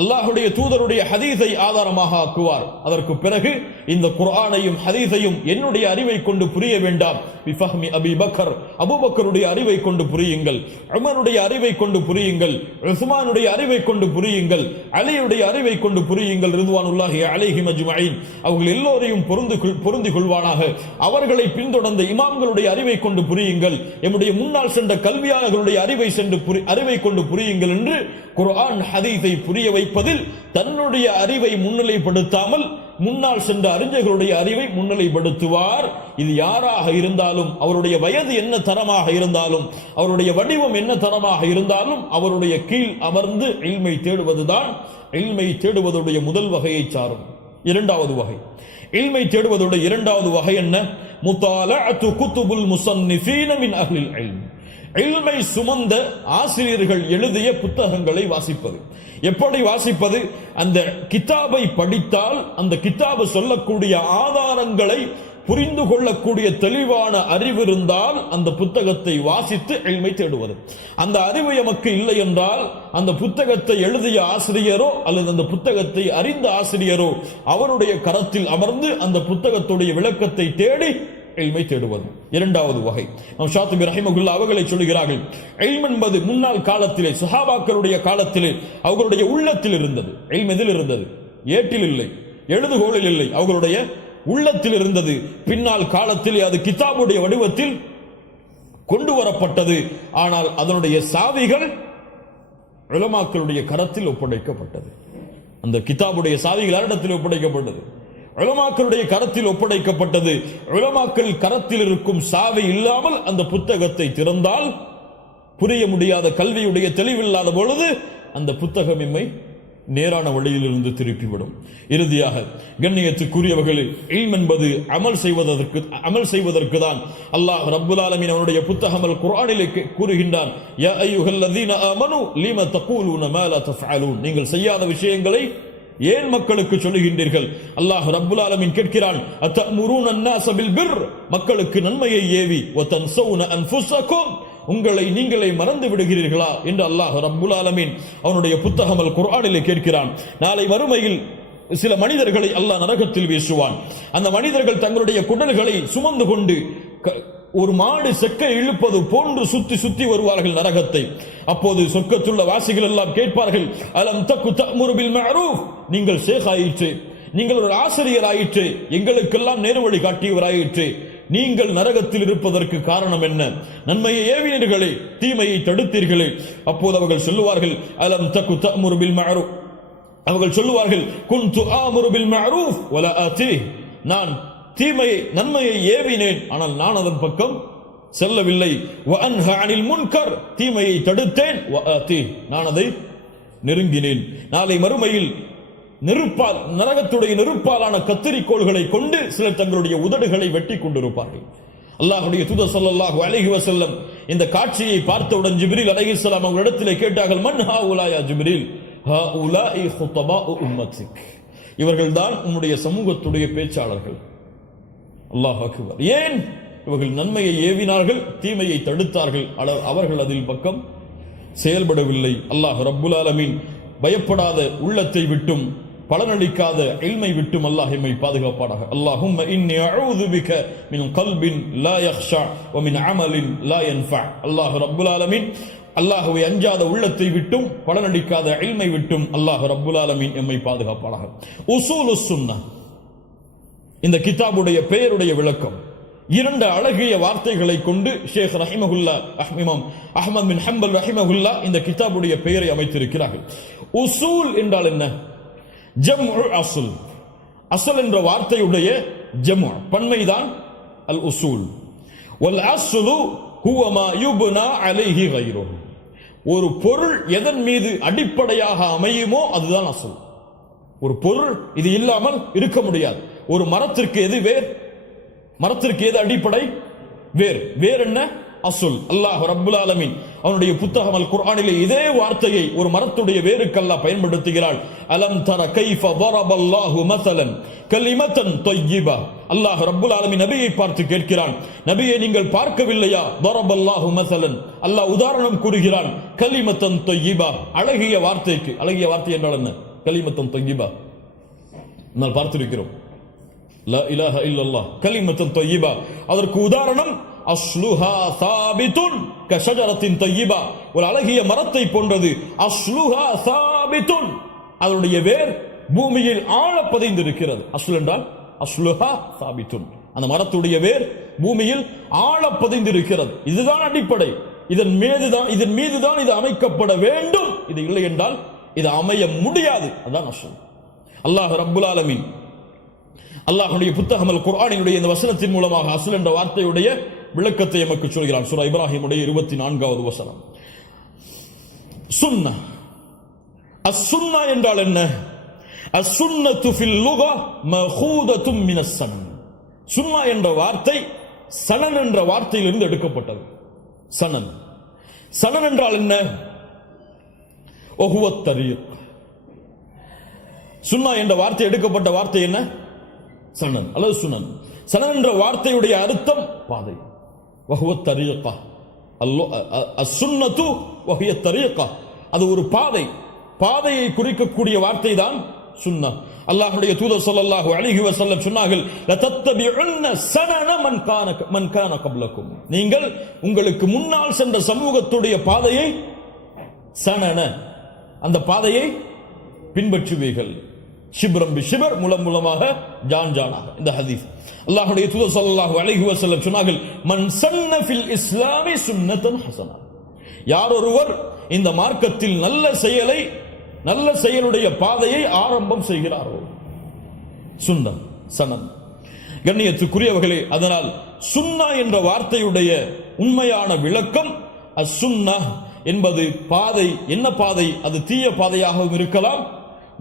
அல்லாஹ்வுடைய தூதருடைய ஹதீஸை ஆதாரமாக ஆக்குவார். அதற்கு பிறகு இந்த குர்ஆனையும் ஹதீஸையும் என்னுடைய அறிவை கொண்டு புரிய வேண்டாம், பிஃபஹ்மி அபீ பக்கர், அபூபக்கருடைய அறிவை கொண்டு புரியுங்கள், உமருடைய அறிவை கொண்டு புரியுங்கள், உஸ்மானுடைய அறிவை கொண்டு புரியுங்கள், அலியுடைய அறிவை கொண்டு புரியுங்கள், ரிதுவானுல்லாஹி அலைஹிம் அஜ்மஈன். அவர்கள் எல்லோரையும் பொருந்திக் கொள்வானாக. அவர்களை பின்தொடர்ந்த இமாம்களுடைய அறிவை கொண்டு புரியுங்கள், எம்முடைய முன்னால் சென்ற கல்வியாளர்களுடைய அறிவை கொண்டு புரியுங்கள் என்று குர்ஆன் ஹதீஸை புரிய வைப்பதில் தன்னுடைய அறிவை முன்னிலைப்படுத்தாமல் முன்னால் சென்ற அறிஞர்களுடைய அறிவை முன்னிலைப்படுத்துவார். இது யாராக இருந்தாலும், அவருடைய வயது என்ன தரமாக இருந்தாலும், அவருடைய வடிவம் என்ன தரமாக இருந்தாலும், அவருடைய கீழ் அமர்ந்து இல்மை தேடுவதுதான் இல்மை தேடுவதுடைய முதல் வகையை சாரும். இரண்டாவது வகை, இல்மை தேடுவதுடைய இரண்டாவது வகை என்ன? முத்தாலஅத்து குதுபுல் முஸன்னிஃபீன மின் அஹ்லில் இல்ம். இல்மை சுமந்த ஆசிரியர்கள் எழுதிய புத்தகங்களை வாசிப்பது. எப்படி வாசிப்பது? அந்த கிதாபை படித்தால் அந்த கிதாபு சொல்லக்கூடிய ஆதாரங்களை புரிந்து கொள்ளக்கூடிய தெளிவான அறிவு இருந்தால் அந்த புத்தகத்தை வாசித்து இல்மை தேடுவது. அந்த அறிவு எமக்கு இல்லை என்றால் அந்த புத்தகத்தை எழுதிய ஆசிரியரோ அல்லது அந்த புத்தகத்தை அறிந்த ஆசிரியரோ அவருடைய கரத்தில் அமர்ந்து அந்த புத்தகத்துடைய விளக்கத்தை தேடி இல்மை தேடுவது. இரண்டாவது வகை நம் ஷாத்திபி ரஹிமஹுல்லாஹ் அவர்களை சொல்கிறார்கள், இல்ம் என்பது முன்னாள் காலத்திலே சஹாபாக்களுடைய காலத்திலே அவர்களுடைய உள்ளத்தில் இருந்தது. இல்ம் எதில் இருந்தது? ஏட்டில் இல்லை, எழுதுகோலில் இல்லை, அவர்களுடைய உள்ளத்தில் இருந்தது. பின்னால் காலத்திலே அது கிதாபுடைய வடிவத்தில் கொண்டு வரப்பட்டது. ஆனால் அதனுடைய சாவிகள் உலமாக்களுடைய கரத்தில் ஒப்படைக்கப்பட்டது. அந்த கிதாபுடைய சாவிகள் யாரிடத்தில் ஒப்படைக்கப்பட்டது? உலமாக்களுடைய கரத்தில் ஒப்படைக்கப்பட்டது. உலமாக்கள் கரத்தில் இருக்கும் சாவி இல்லாமல் அந்த புத்தகத்தை திறந்தால் புரிய முடியாத, கல்வியுடைய தெளிவில்லாத பொழுது அந்த புத்தகம் எம்மை நேரான வழியில் இருந்து திருப்பிவிடும். இறுதியாக கண்ணியத்துக்குரியவர்களில் இல்ம் என்பது அமல் செய்வதற்கு தான் அல்லாஹ் ரப்புல் ஆலமீன் அவனுடைய புத்தகம் அல் குர்ஆனிலே கூறுகின்றான், யா அய்யுஹல்லதீன ஆமனு லிம தகூலூன மா லா தஃஅலூன். நீங்கள் செய்யாத விஷயங்களை ஏன் மக்களுக்கு சொல்லுகின்றீர்கள்? அல்லாஹ் ரப்புல் ஆலமீன் கேட்கிறான், அத்தமுரூன அன்னாஸ பில் பிர், மக்களுக்கு நன்மையை ஏவி, வ தன்ஸௌன அன்ஃபுஸக்கும், உங்களை நீங்களே மறந்து விடுகிறீர்களா என்று அல்லாஹ் ரப்புல் ஆலமீன் அவனுடைய புத்தகம் அல் குர்ஆனிலே கேட்கிறான். நாளை மறுமையில் சில மனிதர்களை அல்லாஹ் நரகத்தில் வீசுவான். அந்த மனிதர்கள் தங்களுடைய குடல்களை சுமந்து கொண்டு ஒரு மாடு செக்கை இழுப்பது போன்று சுத்தி சுத்தி வருவார்கள் நரகத்தை. அப்போது சொர்க்கத்துள்ள வாசிகள் எல்லாம் கேட்பார்கள், அலம் தக்கு தஅமுரு பில் மஅரூஃப், நீங்கள் ஷேக் ஆயிற்று, நீங்கள் ஒரு ஆசிரியர் ஆயிற்று, எங்களுக்கெல்லாம் நேர்வழி காட்டியவராயிற்று, நீங்கள் நரகத்தில் இருப்பதற்கு காரணம் என்ன? நன்மையை ஏவினீர்களே, தீமையை தடுத்தீர்களே. அப்போது அவர்கள் சொல்லுவார்கள், அலம் தக்கு தஅமுரு பில் மஅரூஃப், அவர்கள் சொல்லுவார்கள், குன்து ஆமுரு பில் மஅரூஃப் வலா ஆதி, நான் நன்மையை ஏவினேன், ஆனால் நான் அதன் பக்கம் செல்லவில்லை. வ அன்ஹா அனில் முன்கர், தீமையை தடுத்தேன். வ ஆதி, நான் அதை நெருங்கினேன். நாளை மறுமையில் நரகத்துடைய நெருப்பாலான கத்திரிக்கோள்களை கொண்டு சிலர் தங்களுடைய உதடுகளை வெட்டி கொண்டிருப்பார்கள். அல்லாஹ்வுடைய தூதர் ஸல்லல்லாஹு அலைஹி வஸல்லம் இந்த காட்சியை பார்த்தவுடன் ஜிப்ரீல் அலைஹிஸ்ஸலாம் அவர்களிடத்திலே கேட்டார்கள், மன் ஹாஉலா யா ஜிப்ரீல்? ஹாஉலாஇ ஹுதபாஉ உம்மத்திக், இவர்கள்தான் உம்முடைய சமூகத்துடைய பேச்சாளர்கள். அல்லாஹ் அக்பர். ஏன்? இவர்கள் நன்மையை ஏவினார்கள், தீமையை தடுத்தார்கள், அவர்கள் அதில் பக்கம் செயல்படவில்லை. அல்லாஹ் ரப்புல் ஆலமீன் பயப்படாத உள்ளத்தை விட்டும் பலனளிக்காத இல்மை விட்டும் அல்லாஹ் எம்மை பாதுகாப்பானாக. அல்லாஹும்ம இன்னி அஊது பிக மின் கல்பின் லா யக்ஷா வ மின் அமலின் லா யன்ஃபா. அல்லாஹ் ரப்புல் ஆலமீன் அல்லாஹ்வை அஞ்சாத உள்ளத்தை விட்டும் பலனளிக்காத இல்மை விட்டும் அல்லாஹ் ரப்புல் ஆலமீன் எம்மை பாதுகாப்பானாக. உஸூலுஸ் சுன்னah, இந்த கிதாபுடைய பெயருடைய விளக்கம் இரண்டு அழகிய வார்த்தைகளை கொண்டு ஷேக் ரஹிமஹுல்லாஹ் இமாம் அஹ்மத் பின் ஹம்பல் ரஹிமஹுல்லாஹ் இந்த கிதாபுடைய பெயரை அமைத்திருக்கிறார்கள். உசூல் என்றால் என்ன? ஜம்உ அஸ்ல். அஸ்ல் என்ற வார்த்தையுடைய ஜம்உ பன்மைதான் அல் உசூல். வல் அஸ்லு ஹுவ மா யுப்னா அலைஹி கைருஹு. ஒரு பொருள் எதன் மீது அடிப்படையாக அமையுமோ அதுதான் அஸ்ல். ஒரு பொருள் இது இல்லாமல் இருக்க முடியாது. ஒரு மரத்திற்கு எது வேர்? மரத்திற்கு எது அடிப்படை? வேர். வேர் என்ன? அஸ்ல். அல்லாஹ் ரப்புல் ஆலமீன் அவனுடைய புத்தகம் அல் குர்ஆனிலே இதே வார்த்தையை ஒரு மரத்துடைய வேருக்கு அல்லாஹ் பயன்படுத்துகிறார். அலம் தர கைஃப ضربல்லாஹு மஸலன் கலிமத்தன் தய்யிபா. அல்லாஹ் ரப்புல் ஆலமீன் நபியை பார்த்து கேட்கிறான், நபியே நீங்கள் பார்க்கவில்லையா? ضربல்லாஹு மஸலன், அல்லாஹ் உதாரணம் கூறுகிறான், கலிமத்தன் தய்யிபா, அழகிய வார்த்தைக்கு. அழகிய வார்த்தை என்றால் என்ன? கலிமத்தன் தய்யிபா. நாம் பார்த்திருக்கிறோம். லா இலாஹ இல்லல்லாஹ் கலிமத்தன் தய்யிபா. அதற்கு உதாரணம் அஸ்லுஹா சாபித்துன் கஷஜரத்தின் தய்யிபா. ஒரு அழகிய மரத்தை போன்றது. அஸ்லுஹா சாபித்துன், அதனுடைய வேர் பூமியில் ஆழ பதிந்திருக்கிறது. அஸ்ல் என்றால் அஸ்லுஹா சாபித்துன், அந்த மரத்துடைய வேர் பூமியில் ஆழ பதிந்திருக்கிறது. இதுதான் அடிப்படை. இதன் மீதுதான் இது அமைக்கப்பட வேண்டும். இது இல்லை என்றால் இது அமைய முடியாது. அதான் அஸ்ல். அல்லாஹ் ரப்புல் ஆலமீன் அல்லாஹ்வுடைய புத்தகம் அல் குர்ஆனினுடைய இந்த வசனத்தின் மூலமாக அஸ்ல் என்ற வார்த்தையுடைய விளக்கத்தை நமக்கு சொல்கிறான். சூரா இப்ராஹிமுடைய 24வது வசனம். சுன்னா. அஸ்-சுன்னா என்றால் என்ன? அஸ்-சுன்னத்து ஃபில் லுகா மஹூதத்தும் மினஸ் சனன். சுன்னா என்ற வார்த்தை சனன் என்ற வார்த்தையிலிருந்து எடுக்கப்பட்டது. சனன். சனன் என்றால் என்ன? ஒஹுவத் தரீக். சுன்னா என்ற வார்த்தை எடுக்கப்பட்ட வார்த்தை என்ன? சனன் அல்லது சுனன். சனன் என்ற வார்த்தையுடைய அர்த்தம் பாதை. வஹுவத் தரீகா. அஸ்-சுன்னத்து வஹியத் தரீகா, அது ஒரு பாதை. பாதையை குறிக்கக்கூடிய வார்த்தை தான் சுன்னா. அல்லாஹ்வுடைய தூதர் ஸல்லல்லாஹு அலைஹி வஸல்லம் சொன்னார்கள், லதத்தபிஉன்ன ஸனன மன் கான கப்லக்கும். நீங்கள் உங்களுக்கு முன்னால் சென்ற சமூகத்துடைய பாதையை, ஸனன அந்த பாதையை பின்பற்றுவீர்கள். ஷிப்ரம் பி ஷிப்ர், முலம் முலமாக, ஜான் ஜானாக. இந்த ஹதீஸ் அல்லாஹ்வுடைய தூதர் ஸல்லல்லாஹு அலைஹி வஸல்லம் சொன்னார்கள், மன் சன்ன ஃபில் இஸ்லாமி சுன்னத்தன் ஹஸனா. யார் ஒருவர் இந்த மார்க்கத்தில் நல்ல செயலுடைய பாதையை ஆரம்பம் செய்கிறாரோ, சுன்னம் சனம். கண்ணியத்துக்குரியவர்களே, அதனால் சுன்னா என்ற வார்த்தையுடைய உண்மையான விளக்கம் அஸ்-சுன்னா என்பது பாதை. என்ன பாதை? அது தீய பாதையாகவும் இருக்கலாம்,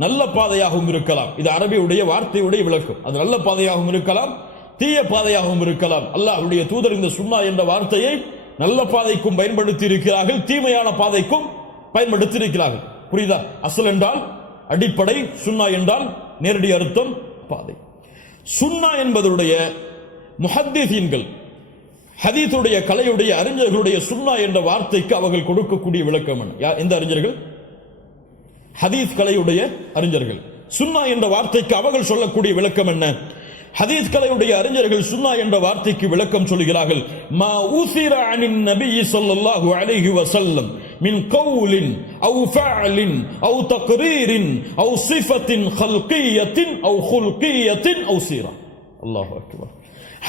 நல்ல பாதையாகவும் இருக்கலாம். இது அரபியுடைய வார்த்தையுடைய விளக்கம். அது நல்ல பாதையாகவும் இருக்கலாம், தீய பாதையாகவும் இருக்கலாம். அல்லாஹ்வுடைய தூதர் இந்த சுன்னா என்ற வார்த்தையை நல்ல பாதைக்கும் பயன்படுத்தி இருக்கிறார்கள், தீமையான பாதைக்கும் பயன்படுத்தி இருக்கிறார்கள். புரியுதா? அஸ்ல் என்றால் அடிப்படை, சுன்னா என்றால் நேரடி அர்த்தம் பாதை. சுன்னா என்பதுடைய முஹத்திஸீன்கள், ஹதீஸுடைய கலையுடைய அறிஞர்களுடைய சுன்னா என்ற வார்த்தைக்கு அவர்கள் கொடுக்கக்கூடிய விளக்கம் என்ன? எந்த அறிஞர்கள்? ஹதீஸ் கலையுடைய அறிஞர்கள். சுன்னா என்ற வார்த்தைக்கு அவர்கள் சொல்லக்கூடிய விளக்கம் என்ன? ஹதீஸ் கலையுடைய அறிஞர்கள் சுன்னா என்ற வார்த்தைக்கு விளக்கம் சொல்கிறார்கள். மா உஸிர அனின் நபி ஸல்லல்லாஹு அலைஹி வஸல்லம் மின் கௌலின் அவ் ஃபஅலின் அவ் தக்ரீரின் அவ் சிஃபத்தின் ஹல்கியத்தின் அவ் ஹுல்கியத்தின் அவ் சீரா. அல்லாஹு அக்பர்.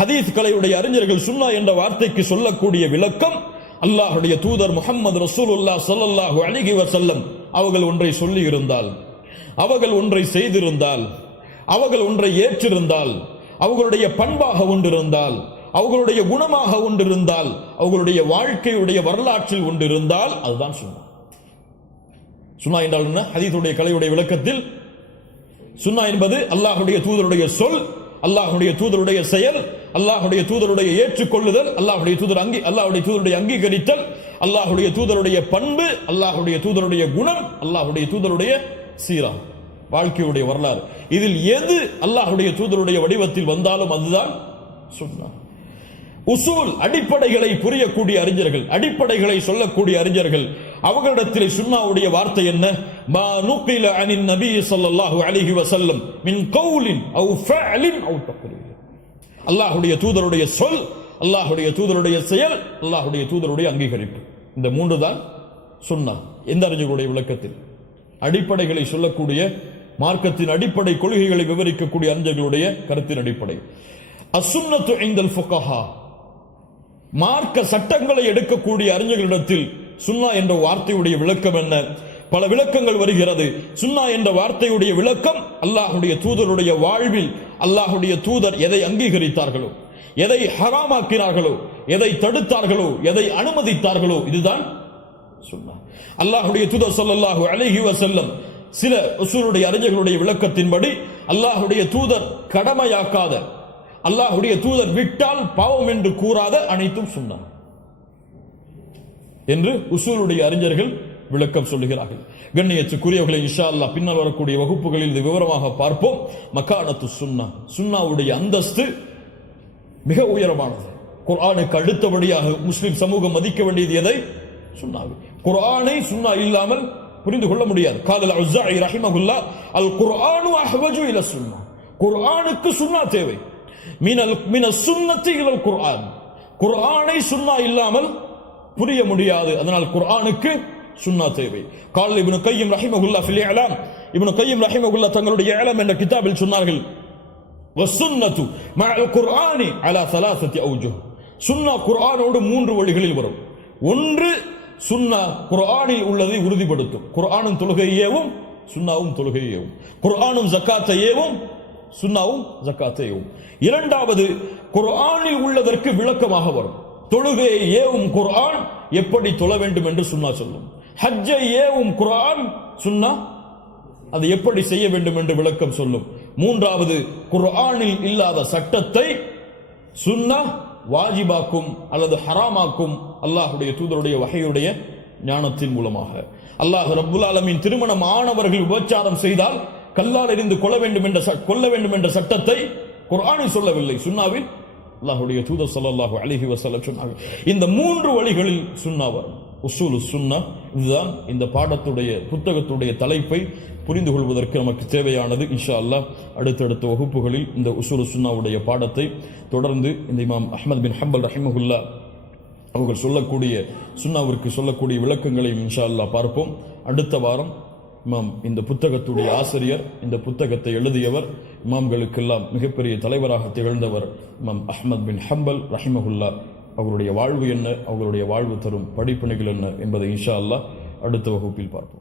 ஹதீஸ் கலையுடைய அறிஞர்கள் சுன்னா என்ற வார்த்தைக்கு சொல்லக்கூடிய விளக்கம், அல்லாஹ்வுடைய தூதர் முஹம்மது ரசூலுல்லாஹ் ஸல்லல்லாஹு அலைஹி வஸல்லம் அவர்கள் ஒன்றை சொல்லி இருந்தால், அவர்கள் ஒன்றை செய்திருந்தால், அவர்கள் ஒன்றை ஏற்றிருந்தால், அவர்களுடைய பண்பாக ஒன்றிருந்தால், அவர்களுடைய குணமாக ஒன்றிருந்தால், அவர்களுடைய வாழ்க்கையுடைய வரலாற்றில் ஒன்றிருந்தால் அதுதான் சுன்னா. சுன்னா என்றால் என்ன? ஹதீஸுடைய கலையுடைய விளக்கத்தில் சுன்னா என்பது அல்லாஹ்வுடைய தூதருடைய சொல், அல்லாஹ்வுடைய தூதருடைய செயல், அல்லாஹ்வுடைய தூதருடைய ஏற்றுக்கொள்ளுதல், அல்லாஹ்வுடைய தூதருடைய அங்கீகரித்தல், அல்லாஹ்வுடைய தூதருடைய பண்பு, அல்லாஹ்வுடைய தூதருடைய குணம், அல்லாஹ்வுடைய தூதருடைய சீரா, வாழ்க்கையுடைய வரலாறு. இதில் எது அல்லாஹ்வுடைய தூதருடைய வடிவத்தில் வந்தாலும் அதுதான் சுன்னா. உசூல், அடிப்படைகளை புரியக்கூடிய அறிஞர்கள், அடிப்படைகளை சொல்லக்கூடிய அறிஞர்கள், அவர்களிடத்தில் சுன்னாவுடைய வார்த்தை என்ன? மா நுகில அனின் நபி ஸல்லல்லாஹு அலைஹி வஸல்லம் மின் கௌலின் அவ் ஃபஅலின் அவ் தக்ரீர். அல்லாஹ்வுடைய தூதருடைய சொல், அல்லாஹ்வுடைய தூதருடைய செயல், அல்லாஹ்வுடைய தூதருடைய அங்கீகரிப்பு. இந்த மூன்று தான் சுன்னா. எந்த அறிஞர்களுடைய விளக்கத்தில்? அடிப்படைகளை சொல்லக்கூடிய, மார்க்கத்தின் அடிப்படை கொள்கைகளை விவரிக்கக்கூடிய அறிஞர்களுடைய கருத்தின் அடிப்படை. அஸ்-சுன்னத்து இன்தல் ஃபுகஹா, மார்க்க சட்டங்களை எடுக்கக்கூடிய அறிஞர்களிடத்தில் சுன்னா என்ற வார்த்தையுடைய விளக்கம் என்ன? பல விளக்கங்கள் வருகிறது. சுன்னா என்ற வார்த்தையுடைய விளக்கம், அல்லாஹ்வுடைய தூதருடைய வாழ்வில் அல்லாஹ்வுடைய தூதர் எதை அங்கீகரித்தார்களோ, எதை ஹராமாக்கினார்களோ, எதை தடுத்தார்களோ, எதை அனுமதித்தார்களோ, இதுதான் சுன்னா. அல்லாஹ்வுடைய தூதர் ஸல்லல்லாஹு அலைஹி வஸல்லம் சில உசூலுடைய அறிஞர்களுடைய விளக்கத்தின்படி அல்லாஹ்வுடைய தூதர் கடமையாக்காத, அல்லாஹ்வுடைய தூதர் விட்டால் பாவம் என்று கூறாத அனைத்தும் சுன்னா என்று உசூலுடைய அறிஞர்கள் விளக்கம் சொல்லுகிறார்கள். கண்ணியத்துக்குரியவர்களை இன்ஷா அல்லாஹ் பின்னால் வரக்கூடிய வகுப்புகளில் இது விவரமாக பார்ப்போம். மக்கானத்து சுன்னா, சுன்னாவுடைய அந்தஸ்து மிக உயரமானது. குர்ஆனுக்கு அடுத்தபடியாக முஸ்லிம் சமூகம் மதிக்க வேண்டியது எதை? சுன்னாவை. குர்ஆனை சுன்னா இல்லாமல் புரிந்து கொள்ள முடியாது. கால் அல்-அவ்ஸாஇ ரஹிமஹுல்லாஹ் அல் குர்ஆனு அஹ்வஜு இல சுன்னah, குர்ஆனுக்கு சுன்னா தேவை. மினஸ் சுன்னத்தி இலல் குர்ஆன், குர்ஆனை சுன்னா இல்லாமல் புரிய முடியாது. அதனால் குர்ஆனுக்கு சுன்னா தேவை. கால் இப்னு கய்யிம் ரஹிமஹுல்லாஹ் ஃபில் இஅலாம், இப்னு கய்யிம் ரஹிமஹுல்லாஹ் தங்களுடைய இஅலாம் என்ற கிதாபில் சொன்னார்கள், வஸ்ஸுன்னத்து மஅல் குர்ஆனி அலா ஸலாஸத்தி அவ்ஜுஹ், சுன்னா குர்ஆனோடு 3 வழிகளில் வரும். ஒன்று, சுன்னா குர்ஆனில் உள்ளதை உறுதிப்படுத்தும், குர்ஆனும் தொழுகையேவும் சுன்னாவும் தொழுகையேவும், குர்ஆனும் ஜகாத்தையேவும் சுன்னாவும் ஜகாத்தையேவும். இரண்டாவது, குர்ஆனில் உள்ளதற்கு விளக்கமாக வரும். தொழுகையை ஏவும் குர்ஆன் எப்படி தொழ வேண்டும் என்று சுன்னா சொல்லும். ஹஜ்ஜை ஏவும் குர்ஆன் சுன்னா அது எப்படி செய்ய வேண்டும் என்று விளக்கம் சொல்லும். மூன்றாவது, குர்ஆனில் இல்லாத சட்டத்தை சுன்னா வாஜிபாக்கும் அல்லது ஹராமாக்கும் அல்லாஹ்வுடைய தூதருடைய வஹையுடைய ஞானத்தின் மூலமாக. அல்லாஹ் ரப்புல் ஆலமீன் திருமணம் ஆனவர்கள் விபச்சாரம் செய்தால் கல்லால் எறிந்து கொல்ல வேண்டும் என்ற சட்டத்தை குர்ஆனில் சொல்லவில்லை, சுன்னாவில் அல்லாஹ்வுடைய தூதர் ஸல்லல்லாஹு அலைஹி வஸல்லம் சொன்னார்கள். இந்த 3 வழிகளில் சுன்னா வரும். உஸூலு சுன்னா, இதுதான் இந்த பாடத்துடைய புத்தகத்துடைய தலைப்பை புரிந்து கொள்வதற்கு நமக்கு தேவையானது. இன்ஷா அல்லாஹ் அடுத்தடுத்த வகுப்புகளில் இந்த உஸூலு சுன்னாவுடைய பாடத்தை தொடர்ந்து இந்த இமாம் அஹ்மத் பின் ஹம்பல் ரஹிமஹுல்லாஹ் அவர்கள் சொல்லக்கூடிய சுன்னாவிற்கு சொல்லக்கூடிய விளக்கங்களையும் இன்ஷா அல்லாஹ் பார்ப்போம். அடுத்த வாரம் இமாம் இந்த புத்தகத்துடைய ஆசிரியர், இந்த புத்தகத்தை எழுதியவர், இமாம்களுக்கெல்லாம் மிகப்பெரிய தலைவராக திகழ்ந்தவர் இமாம் அஹ்மத் பின் ஹம்பல் ரஹிமஹுல்லாஹ், அவருடைய வாழ்வு என்ன, அவர்களுடைய வாழ்வு தரும் படிப்பினைகள் என்ன என்பதை இன்ஷா அல்லாஹ் அடுத்த வகுப்பில் பார்ப்போம்.